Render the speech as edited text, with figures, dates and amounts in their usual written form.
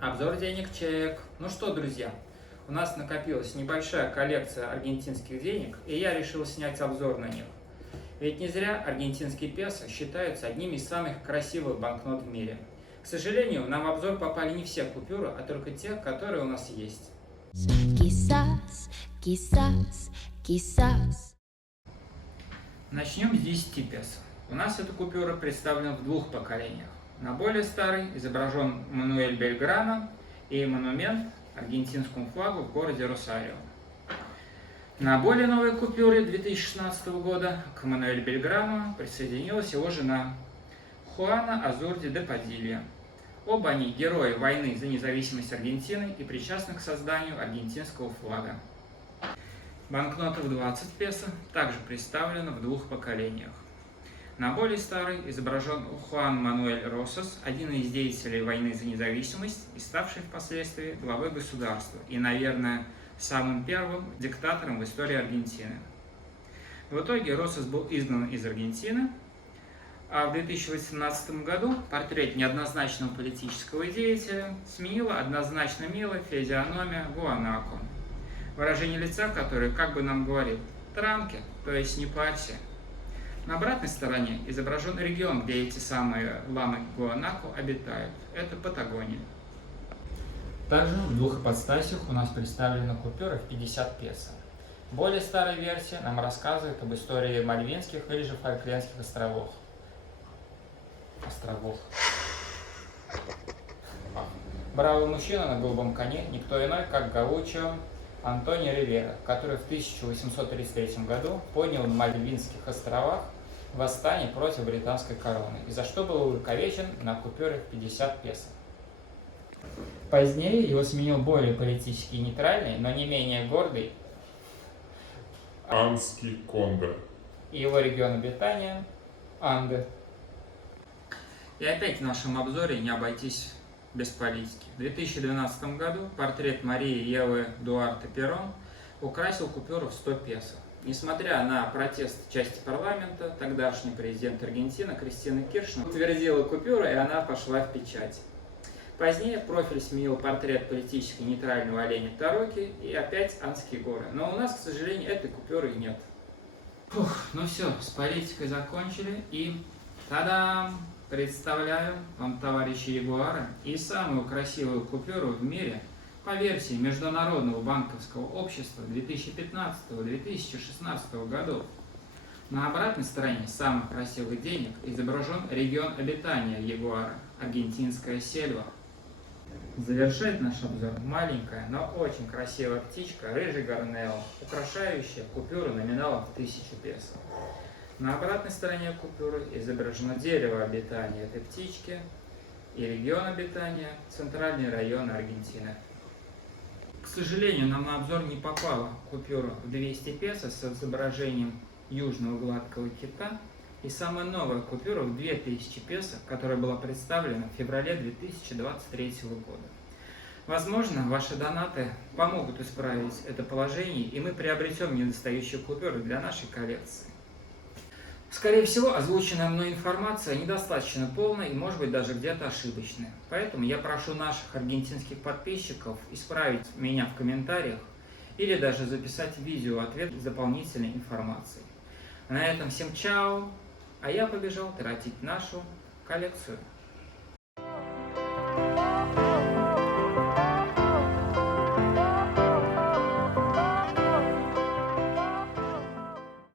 Обзор денег чек. Ну что, друзья, у нас накопилась небольшая коллекция аргентинских денег, и я решил снять обзор на них. Ведь не зря аргентинские песо считаются одними из самых красивых банкнот в мире. К сожалению, нам в обзор попали не все купюры, а только те, которые у нас есть. Начнем с 10 песо. У нас эта купюра представлена в двух поколениях. На более старой изображен Мануэль Бельграно и монумент аргентинскому флагу в городе Росарио. На более новой купюре 2016 года к Мануэль Бельграно присоединилась его жена Хуана Азурди де Падилья. Оба они герои войны за независимость Аргентины и причастны к созданию аргентинского флага. Банкнота в 20 песо также представлена в двух поколениях. На более старой изображен Хуан Мануэль Росас, один из деятелей войны за независимость и ставший впоследствии главой государства и, наверное, самым первым диктатором в истории Аргентины. В итоге Росас был изгнан из Аргентины, а в 2018 году портрет неоднозначного политического деятеля сменила однозначно милая физиономия Гуанако. Выражение лица, которое как бы нам говорит «транки», то есть «не парься». На обратной стороне изображен регион, где эти самые ламы Гуанако обитают. Это Патагония. Также в двух ипостасях у нас представлена купюра в 50 песо. Более старая версия нам рассказывает об истории Мальвинских или же Фолклендских островах. Бравый мужчина на голубом коне, никто иной, как гаучо Антонио Ривера, который в 1833 году поднял на Мальвинских островах восстание против британской короны, и за что был увековечен на купюре в 50 песо. Позднее его сменил более политически нейтральный, но не менее гордый Анский кондор. И его регион обитания – Анды. И опять в нашем обзоре не обойтись без политики. В 2012 году портрет Марии Евы Дуарте Перон украсил купюру в 100 песо. Несмотря на протест части парламента, тогдашний президент Аргентины Кристина Киршнер утвердила купюру, и она пошла в печать. Позднее профиль сменил портрет политически нейтрального оленя Тароки и опять Андские горы. Но у нас, к сожалению, этой купюры нет. Ну все, с политикой закончили, и та-дам! Представляю вам, товарищи ягуары, и самую красивую купюру в мире по версии Международного банковского общества 2015-2016 годов. На обратной стороне самых красивых денег изображен регион обитания ягуара – аргентинская сельва. Завершает наш обзор маленькая, но очень красивая птичка рыжий горнео, украшающая купюру номиналом в 1000 песо. На обратной стороне купюры изображено дерево обитания этой птички и регион обитания – центральный район Аргентины. К сожалению, нам на обзор не попала купюра в 200 песо с изображением южного гладкого кита и самая новая купюра в 2000 песо, которая была представлена в феврале 2023 года. Возможно, ваши донаты помогут исправить это положение, и мы приобретем недостающие купюры для нашей коллекции. Скорее всего, озвученная мной информация недостаточно полная и, может быть, даже где-то ошибочная. Поэтому я прошу наших аргентинских подписчиков исправить меня в комментариях или даже записать видео-ответ с дополнительной информацией. На этом всем чао, а я побежал тратить нашу коллекцию.